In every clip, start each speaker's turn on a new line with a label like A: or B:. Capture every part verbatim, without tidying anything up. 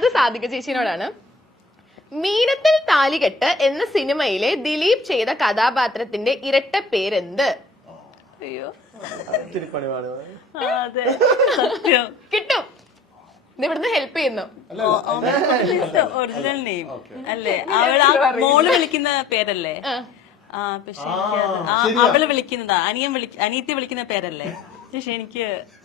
A: അത് സാധിക ചേച്ചിനോടാണ്. മീനത്തിൽ താലികെട്ട് എന്ന സിനിമയിലെ ദിലീപ് ചെയ്ത കഥാപാത്രത്തിന്റെ ഇരട്ട പേരെന്ത്?
B: അയ്യോ
A: കിട്ടും. ഇവിടുന്ന് ഹെൽപ്പ് ചെയ്യുന്നു.
B: ഒറിജിനൽ നെയിം അല്ലേ? അവള് മോള് വിളിക്കുന്ന പേരല്ലേ? ആ പക്ഷെ അവള് വിളിക്കുന്നതാ അനിയൻ വിളി അനിയത്തി വിളിക്കുന്ന പേരല്ലേ? പക്ഷെ എനിക്ക്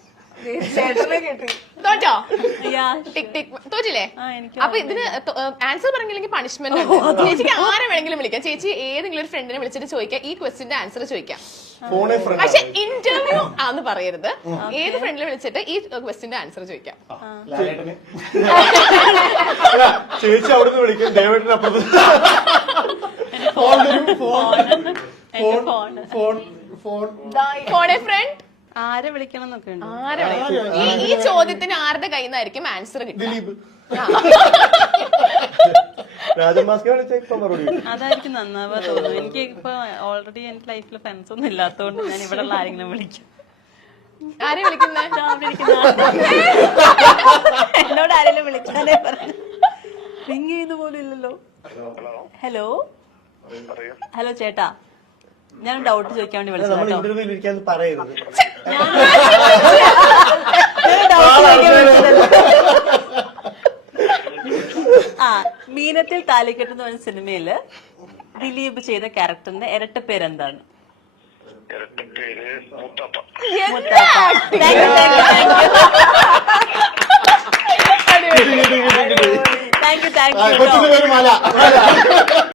A: തോറ്റോ?
B: യാ
A: ടിക് ടിക് തോറ്റില്ലേ?
B: എനിക്ക്
A: അപ്പൊ ഇതിന് ആൻസർ പറഞ്ഞില്ലെങ്കിൽ പണിഷ്മെന്റ് ഉണ്ട്. ചേച്ചിക്ക് ആരെ വേണമെങ്കിലും വിളിക്കാം. ചേച്ചി ഏതെങ്കിലും ഒരു ഫ്രണ്ടിനെ വിളിച്ചിട്ട് ചോദിക്കാം, ഈ ക്വസ്റ്റിന്റെ ആൻസർ ചോദിക്കാം. പക്ഷെ ഇന്റർവ്യൂ ആന്ന് പറയരുത്. ഏത് ഫ്രണ്ടിനെ വിളിച്ചിട്ട് ഈ ക്വസ്റ്റിന്റെ ആൻസർ ചോദിക്കാം.
C: ചേച്ചി അവിടുന്ന് വിളിക്കും. ദേവേട്ടനപ്പുറത്ത്
A: ഫോണെ ഫ്രണ്ട്
B: ആരെ വിളിക്കണം എന്നൊക്കെ ഉണ്ട്.
A: ആരെ വിളിക്കും? ഈ ഈ ചോദ്യത്തിന് ആരുടെ കയ്യിൽ നിന്നായിരിക്കും ആൻസർ കിട്ടുക?
B: അതായിരിക്കും നന്നാവാ തോന്നുന്നു. എനിക്ക് ഇപ്പൊ ഓൾറെഡി എന്റെ ലൈഫിൽ ഫ്രണ്ട്സ് ഒന്നും ഇല്ലാത്തതുകൊണ്ട് ഞാൻ ഇവിടെ ഉള്ള ആരെങ്കിലും വിളിക്കും.
A: ആരെ വിളിക്കുന്ന?
B: എന്നോട് ആരെങ്കിലും വിളിച്ചാലേ പറഞ്ഞു. റിങ് ചെയ്യുന്ന പോലും ഇല്ലല്ലോ. ഹലോ ഹലോ ചേട്ടാ, ഞാൻ ഡൗട്ട് ചോദിക്കാൻ വേണ്ടി വിളിച്ചത്. ആ മീനത്തിൽ താലിക്കെട്ട് എന്ന് പറഞ്ഞ സിനിമയില് ദിലീപ് ചെയ്ത ക്യാരക്ടറിന്റെ ഇരട്ട പേരെന്താണ്? Thank you thank you